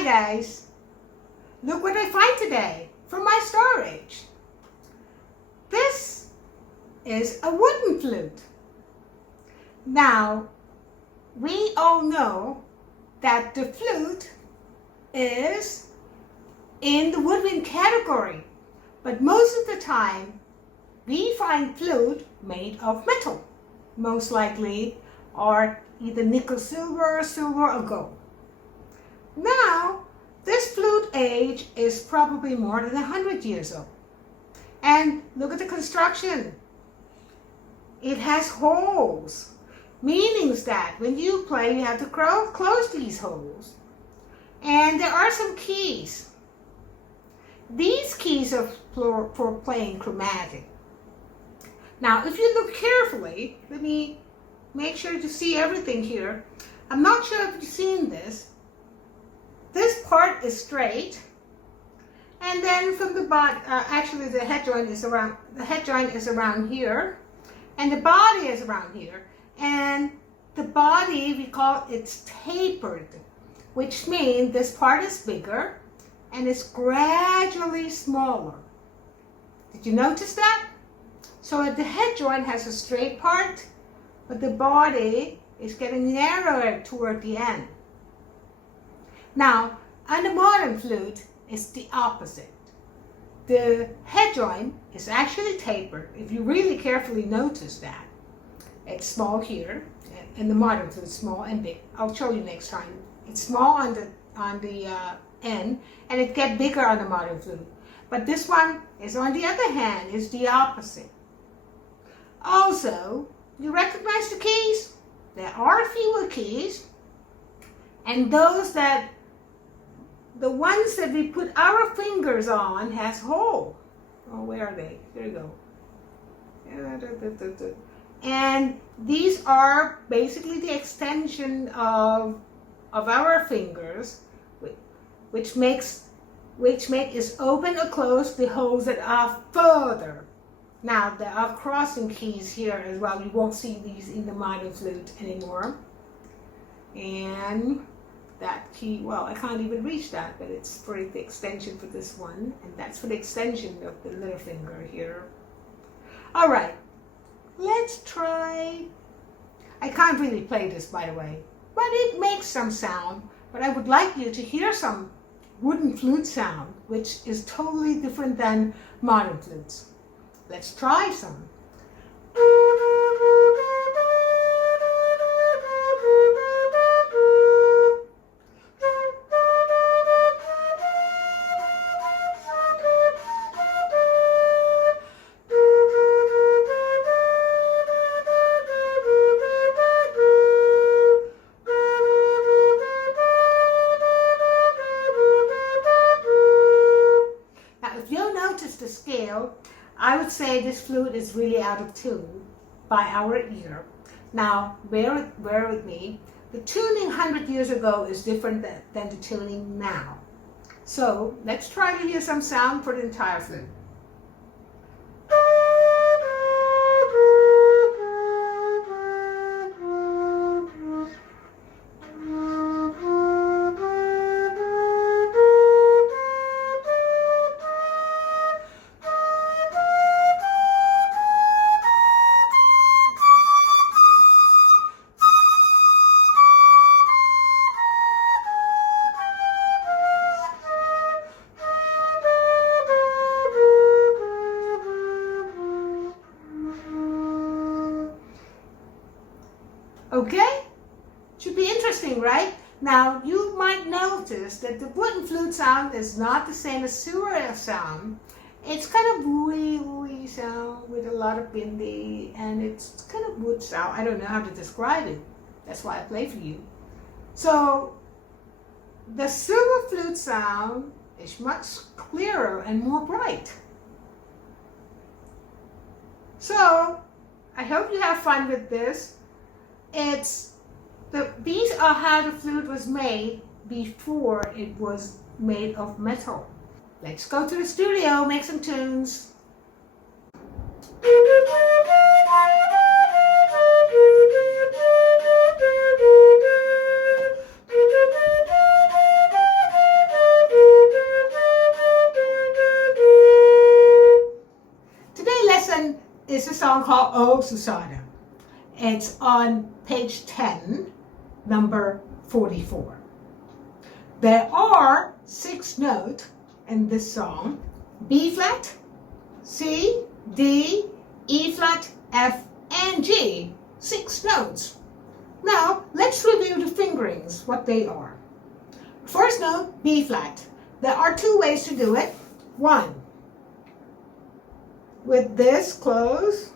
Hi guys, look what I find today from my storage. This is a wooden flute. Now, we all know that the flute is in the woodwind category, but most of the time we find flute made of metal, most likely, or either nickel silver, silver or gold. Now, this flute age is probably more than 100 years old. And look at the construction. It has holes, meaning that when you play, you have to close these holes. And there are some keys. These keys are for playing chromatic. Now, if you look carefully, let me make sure to see everything here. I'm not sure if you've seen this. This part is straight, and then from the bottom, actually the head joint is around here, and the body is around here. And the body, we call it's tapered, which means this part is bigger and it's gradually smaller. Did you notice that? So the head joint has a straight part, but the body is getting narrower toward the end. Now, on the modern flute, it's the opposite. The head joint is actually tapered. If you really carefully notice that, it's small here, and the modern flute is small and big. I'll show you next time. It's small on the end, and it gets bigger on the modern flute. But this one is, on the other hand, is the opposite. Also, you recognize the keys? There are fewer keys, and the ones that we put our fingers on has hole. Oh, where are they? There you go. And these are basically the extension of our fingers, which is open or close the holes that are further. Now, there are crossing keys here as well. You won't see these in the modern flute anymore. And that key, well, I can't even reach that, but it's for the extension for this one, and that's for the extension of the little finger here. All right, let's try. I can't really play this, by the way, but it makes some sound. But I would like you to hear some wooden flute sound, which is totally different than modern flutes. Let's try some. The scale, I would say this flute is really out of tune by our ear. Now, bear with me. The tuning 100 years ago is different than the tuning now. So let's try to hear some sound for the entire flute. Okay? Should be interesting, right? Now, you might notice that the wooden flute sound is not the same as sewer sound. It's kind of wooey sound with a lot of bindi, and it's kind of wood sound. I don't know how to describe it. That's why I play for you. So, the silver flute sound is much clearer and more bright. So, I hope you have fun with this. These are how the flute was made before it was made of metal. Let's go to the studio, make some tunes. song called Oh Susanna. It's on page 10, number 44. There are 6 notes in this song: B flat, C, D, E flat, F, and G. 6 notes. Now, let's review the fingerings, what they are. First note, B flat. There are 2 ways to do it. 1, with this close.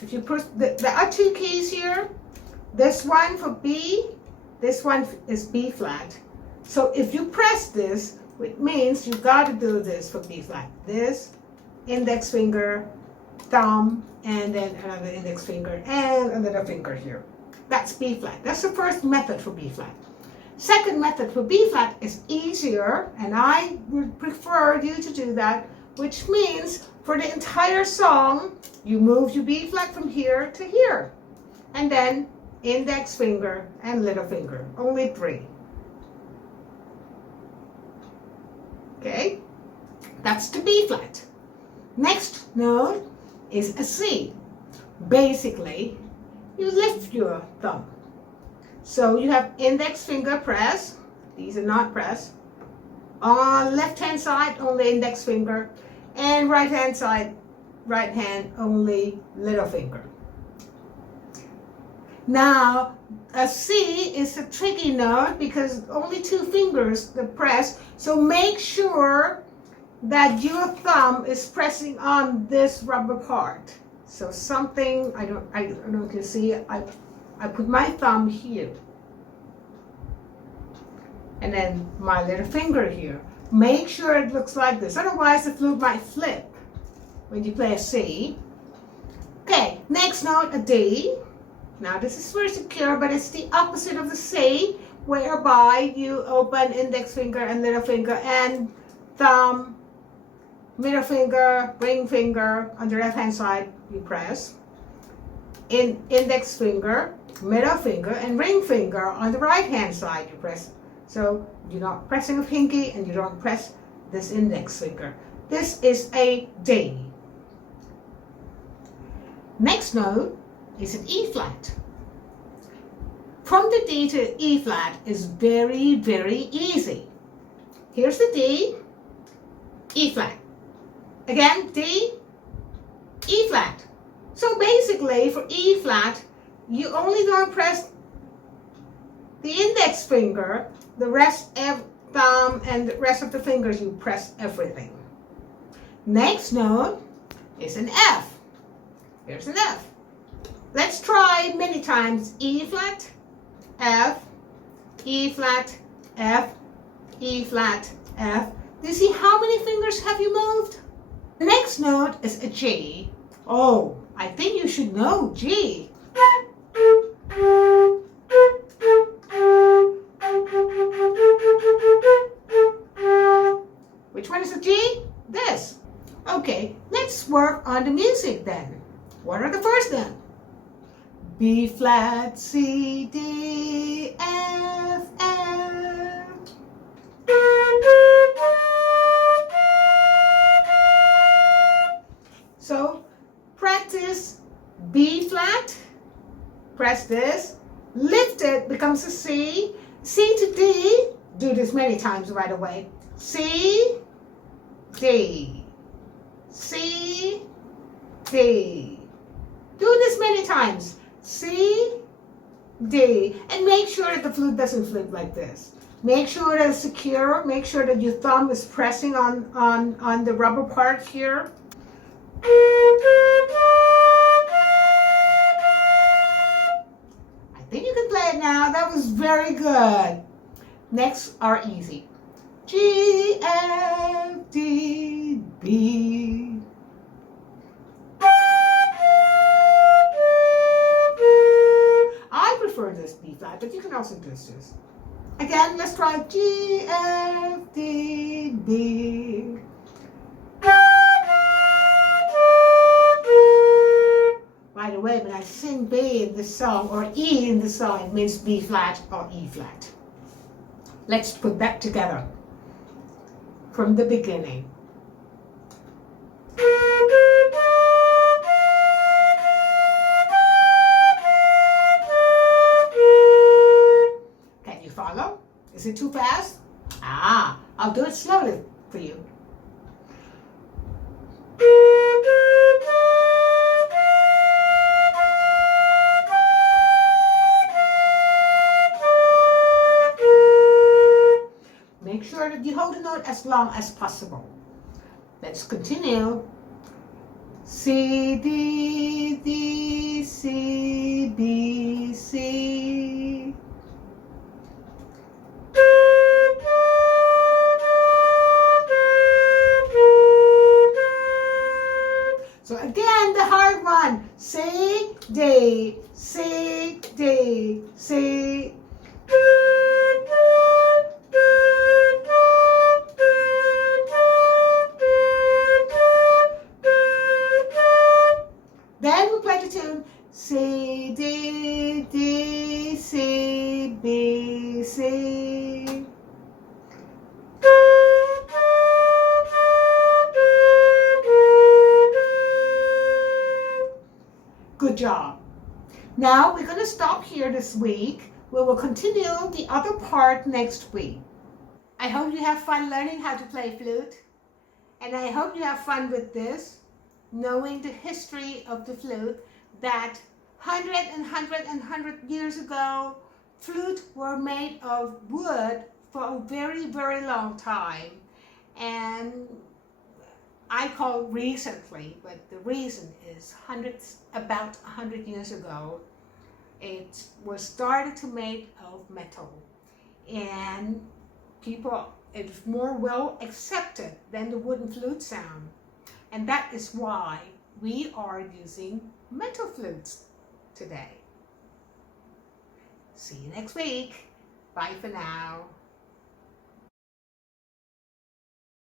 If you push, there are 2 keys here. This one for B, this one is B flat. So if you press this, it means you got to do this for B flat. This, index finger, thumb, and then another index finger, and another finger here. That's B flat. That's the first method for B flat. Second method for B flat is easier, and I would prefer you to do that, which means for the entire song, you move your B flat from here to here. And then index finger and little finger. Only 3. Okay? That's the B flat. Next note is a C. Basically, you lift your thumb. So you have index finger press. These are not pressed. On left hand side, only index finger. And right hand side, right hand, only little finger. Now, a C is a tricky note because only 2 fingers are pressed. So make sure that your thumb is pressing on this rubber part. So something, I don't know if you can see, I put my thumb here. And then my little finger here. Make sure it looks like this, otherwise the flute might flip when you play a C. Okay, next note, a D. Now this is very secure, but it's the opposite of the C, whereby you open index finger and little finger and thumb, middle finger, ring finger. On the left hand side you press. Index finger, middle finger, and ring finger on the right hand side you press. So you're not pressing a pinky and you don't press this index finger. This is a D. Next note is an E flat. From the D to E flat is very, very easy. Here's the D, E flat. Again, D, E flat. So basically for E flat, you only don't press the index finger, the rest thumb and the rest of the fingers, you press everything. Next note is an F. Here's an F. Let's try many times. E flat, F, E flat, F, E flat, F. Do you see how many fingers have you moved? The next note is a G. Oh, I think you should know G. Which one is a G? This. Okay, let's work on the music then. What are the first then? B flat, C, D, F, F. So practice B flat, press this, lift it, becomes a C, C to D, do this many times right away. C, D, C, D. Do this many times. C, D. And make sure that the flute doesn't flip like this. Make sure that it's secure. Make sure that your thumb is pressing on the rubber part here. I think you can play it now. That was very good. Next are easy. G, F, D, B. I prefer this B flat, but you can also do this. Again, let's try G, F, D, B. By the way, when I sing B in the song or E in the song, it means B flat or E flat. Let's put that together from the beginning. follow? Is it too fast? I'll do it slowly for you. Make sure that you hold the note as long as possible. Let's continue. C, D, D, C, B, C. So again, the hard one. C, D, C, D, C. Then we play the tune. C, D, D, C, B, C. Good job. Now we're going to stop here this week. We will continue the other part next week. I hope you have fun learning how to play flute. And I hope you have fun with this, knowing the history of the flute, that 100 years ago, flutes were made of wood for a very, very long time. And I call recently, but the reason is about 100 years ago, it was started to make of metal. And it was more well accepted than the wooden flute sound. And that is why we are using metal flutes today. See you next week. Bye for now.